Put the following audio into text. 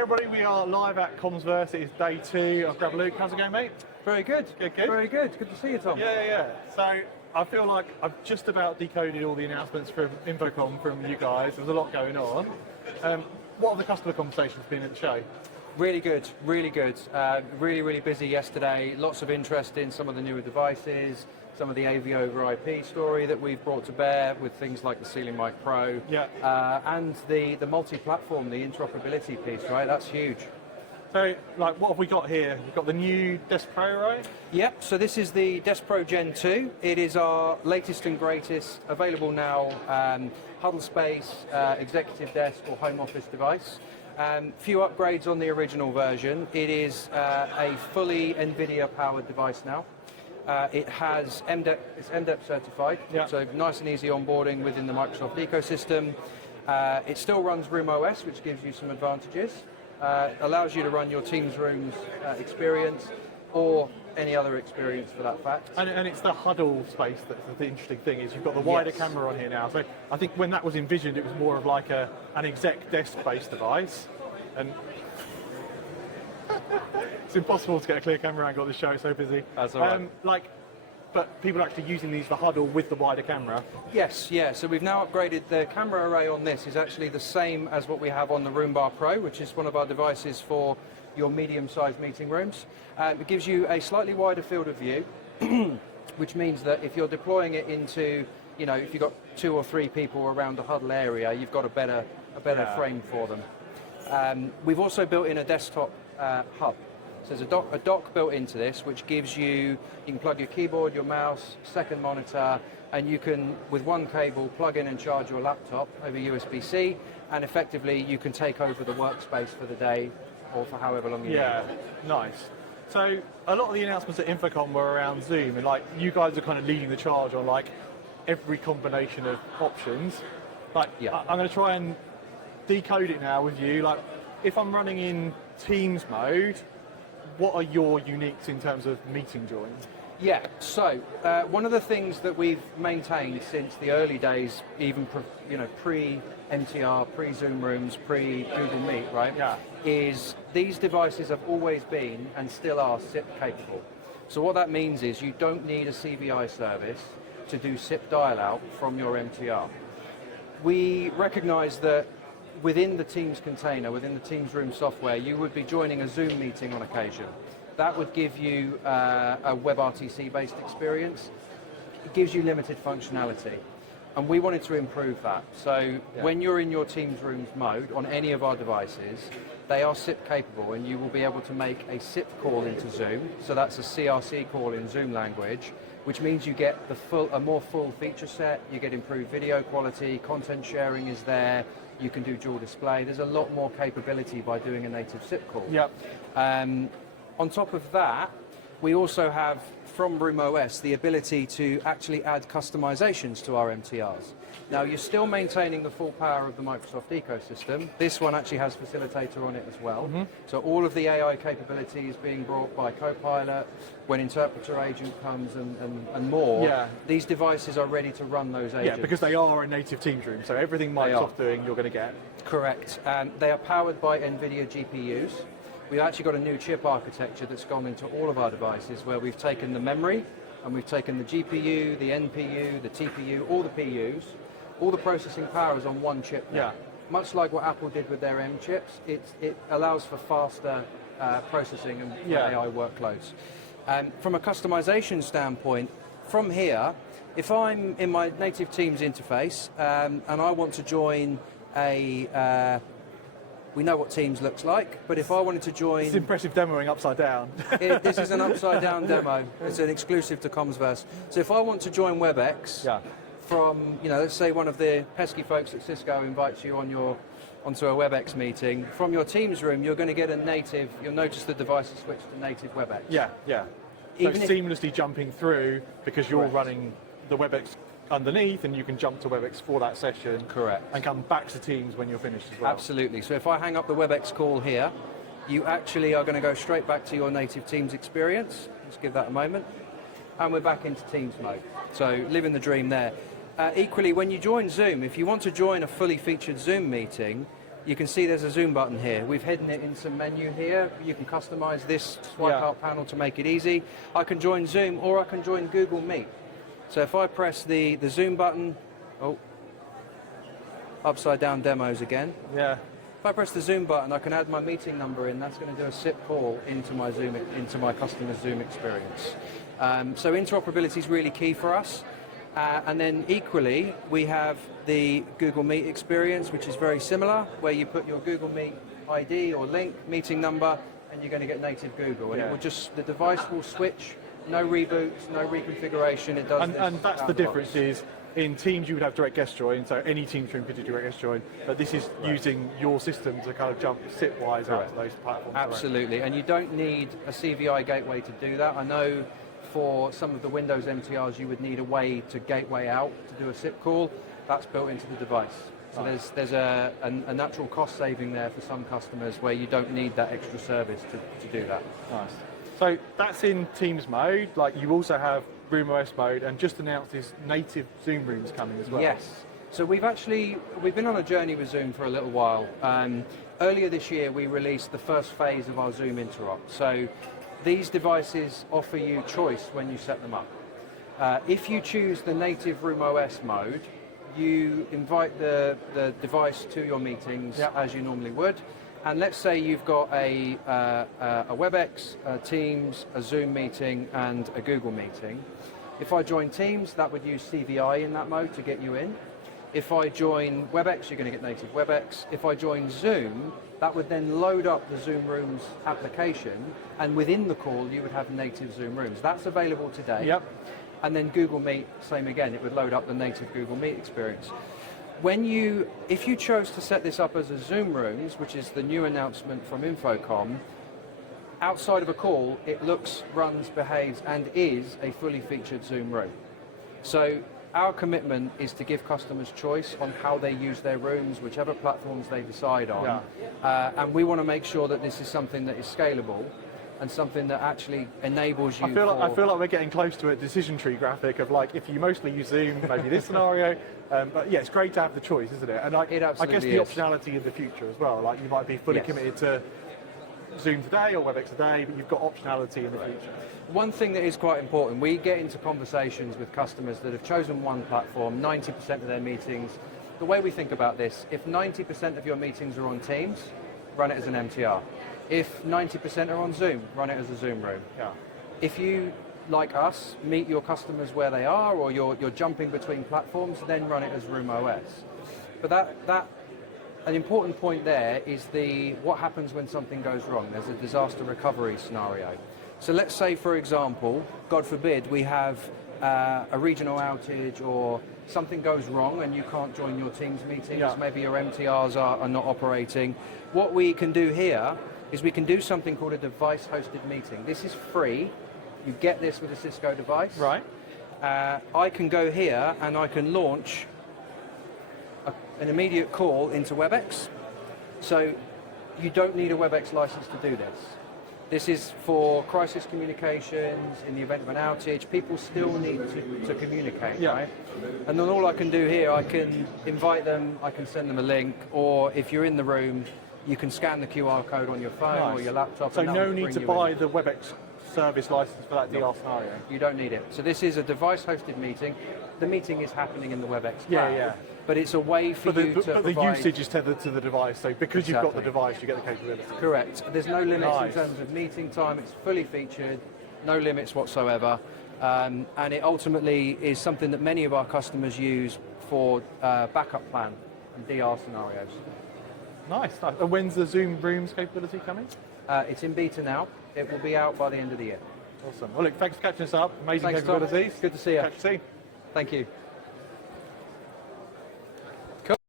Hey everybody, we are live at Commsverse. It is day 2. I've grabbed Luke. How's it going, mate? Very good. Good. Very good. Good to see you, Tom. Yeah. So I feel like I've just about decoded all the announcements from InfoComm from you guys. There's a lot going on. What have the customer conversations been at the show? Really good. Really busy yesterday. Lots of interest in some of the newer devices, some of the AV over IP story that we've brought to bear with things like the Ceiling Mic Pro, and the multi-platform, the interoperability piece, right? That's huge. So, like, what have we got here? We've got the new Desk Pro, right? Yep, so this is the Desk Pro Gen 2. It is our latest and greatest, available now, huddle space, executive desk or home office device. Few upgrades on the original version. It is a fully NVIDIA-powered device now. It has it's MDEP certified, so nice and easy onboarding within the Microsoft ecosystem. It still runs RoomOS, which gives you some advantages. Allows you to run your Teams Rooms experience or any other experience for that fact. And it's the huddle space that's the interesting thing, is you've got the wider camera on here now. So I think when that was envisioned, it was more of like an exec desk-based device. And it's impossible to get a clear camera angle on this show, it's so busy. That's all right. But people are actually using these for huddle with the wider camera. Yes, so we've now upgraded the camera array on this is actually the same as what we have on the Roombar Pro, which is one of our devices for your medium-sized meeting rooms. It gives you a slightly wider field of view, which means that if you're deploying it into, if you've got 2 or 3 people around a huddle area, you've got a better frame for them. We've also built in a desktop hub. So there's a dock built into this, which gives you can plug your keyboard, your mouse, second monitor, and you can, with one cable, plug in and charge your laptop over USB-C, and effectively you can take over the workspace for the day or for however long you need. Yeah, nice. So a lot of the announcements at InfoComm were around Zoom, and you guys are kind of leading the charge on every combination of options. I'm going to try and decode it now with you. If I'm running in Teams mode, what are your uniques in terms of meeting join? Yeah, so one of the things that we've maintained since the early days, even pre-MTR, pre-Zoom Rooms, pre-Google Meet, right? Yeah. Is these devices have always been and still are SIP capable. So what that means is you don't need a CVI service to do SIP dial-out from your MTR. We recognise that within the Teams container, within the Teams Room software, you would be joining a Zoom meeting on occasion. That would give you a WebRTC-based experience. It gives you limited functionality. And we wanted to improve that. So when you're in your Teams Rooms mode on any of our devices, they are SIP capable, and you will be able to make a SIP call into Zoom. So that's a CRC call in Zoom language, which means you get a more full feature set, you get improved video quality, content sharing is there, you can do dual display. There's a lot more capability by doing a native SIP call. Yep. On top of that, we also have, from RoomOS, the ability to actually add customizations to our MTRs. Now, you're still maintaining the full power of the Microsoft ecosystem. This one actually has Facilitator on it as well. Mm-hmm. So all of the AI capability is being brought by Copilot. When Interpreter Agent comes and more, these devices are ready to run those agents. Yeah, because they are a native Teams room, so everything Microsoft's doing, you're going to get. Correct. They are powered by NVIDIA GPUs. We've actually got a new chip architecture that's gone into all of our devices, where we've taken the memory and we've taken the GPU, the NPU, the TPU, all the PUs, all the processing power is on one chip now. Yeah. Much like what Apple did with their M chips, it allows for faster processing and AI workloads. From a customization standpoint, from here, if I'm in my native Teams interface and I want to join we know what Teams looks like, but if I wanted to join... It's impressive demoing upside down. This is an upside down demo. It's an exclusive to Commsverse. So if I want to join Webex from, let's say one of the pesky folks at Cisco invites you onto a Webex meeting, from your Teams room, you're going to get a native, you'll notice the device is switched to native Webex. Yeah. So seamlessly jumping through because you're running the Webex underneath, and you can jump to Webex for that session. Correct. And come back to Teams when you're finished as well. Absolutely. So if I hang up the Webex call here, you actually are going to go straight back to your native Teams experience. Let's give that a moment. And we're back into Teams mode. So living the dream there. Equally, when you join Zoom, if you want to join a fully featured Zoom meeting, you can see there's a zoom button here. We've hidden it in some menu here. You can customize this swipe out panel to make it easy. I can join Zoom or I can join Google Meet. So if I press the Zoom button, upside down demos again. Yeah. If I press the Zoom button, I can add my meeting number in. That's going to do a SIP call into my customer's Zoom experience. So interoperability is really key for us. And then equally, we have the Google Meet experience, which is very similar, where you put your Google Meet ID or link, meeting number, and you're going to get native Google. And it will the device will switch, no reboots, no reconfiguration. It does. And that's the difference is, in Teams you would have direct guest join, so any Teams room could do direct guest join, but this is using your system to kind of jump SIP-wise out to those platforms. Absolutely, and you don't need a CVI gateway to do that. I know for some of the Windows MTRs you would need a way to gateway out to do a SIP call. That's built into the device. So there's a natural cost saving there for some customers where you don't need that extra service to do that. Nice. So that's in Teams mode. Like, you also have RoomOS mode, and just announced this native Zoom rooms coming as well. Yes. So we've been on a journey with Zoom for a little while. Earlier this year we released the first phase of our Zoom interop. So these devices offer you choice when you set them up. If you choose the native RoomOS mode, you invite the device to your meetings as you normally would. And let's say you've got a Webex, a Teams, a Zoom meeting, and a Google meeting. If I join Teams, that would use CVI in that mode to get you in. If I join Webex, you're going to get native Webex. If I join Zoom, that would then load up the Zoom Rooms application, and within the call, you would have native Zoom Rooms. That's available today. Yep. And then Google Meet, same again, it would load up the native Google Meet experience. If you chose to set this up as a Zoom Rooms, which is the new announcement from InfoComm, outside of a call, it looks, runs, behaves, and is a fully featured Zoom room. So our commitment is to give customers choice on how they use their rooms, whichever platforms they decide on. And we want to make sure that this is something that is scalable and something that actually enables you. I feel like we're getting close to a decision tree graphic of, like, if you mostly use Zoom, maybe this scenario. But yeah, it's great to have the choice, isn't it? And I guess the optionality in the future as well. Like, you might be fully committed to Zoom today or Webex today, but you've got optionality in the future. One thing that is quite important, we get into conversations with customers that have chosen one platform, 90% of their meetings. The way we think about this, if 90% of your meetings are on Teams, run it as an MTR. If 90% are on Zoom, run it as a Zoom room. If you, like us, meet your customers where they are, or you're jumping between platforms, then run it as RoomOS. But an important point there is what happens when something goes wrong. There's a disaster recovery scenario. So let's say, for example, God forbid, we have a regional outage or something goes wrong and you can't join your Teams meetings, maybe your MTRs are not operating. What we can do here is we can do something called a device-hosted meeting. This is free. You get this with a Cisco device. Right. I can go here and I can launch an immediate call into Webex. So you don't need a Webex license to do this. This is for crisis communications, in the event of an outage. People still need to communicate, right? And then all I can do here, I can invite them, I can send them a link, or if you're in the room, you can scan the QR code on your phone or your laptop. So no need to buy the Webex service license for that DR scenario? You don't need it. So this is a device-hosted meeting. The meeting is happening in the Webex cloud. But it's a way for you to But provide... the usage is tethered to the device, so because you've got the device, you get the capability. Correct. There's no limits in terms of meeting time. It's fully featured, no limits whatsoever. And it ultimately is something that many of our customers use for backup plan and DR scenarios. Nice. And when's the Zoom Rooms capability coming? It's in beta now. It will be out by the end of the year. Awesome. Well, look, thanks for catching us up. Amazing capabilities. Good to see you. Catch you soon. Thank you.